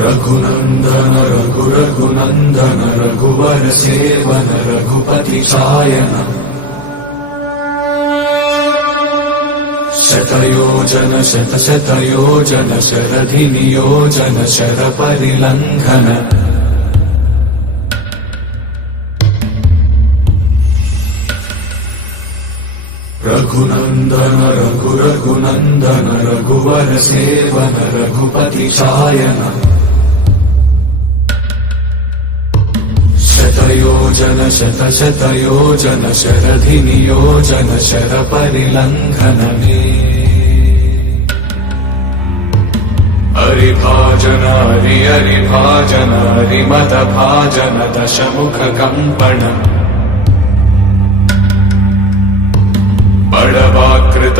रघुनंदन रघुनंदन रघुवर seven Raghupati चायन शतयोजन शतशतयोजन शरधि नियोजन sir परिलंघन Raghunandan Raghunandan रघुवर seven Raghupati चायन शतयोजन शतशतयोजन शरधि नियोजन sir परिलंघन हरिभाजन हरिभाजन हरिमद भाजन दशमुख कंपन बड़वाकृत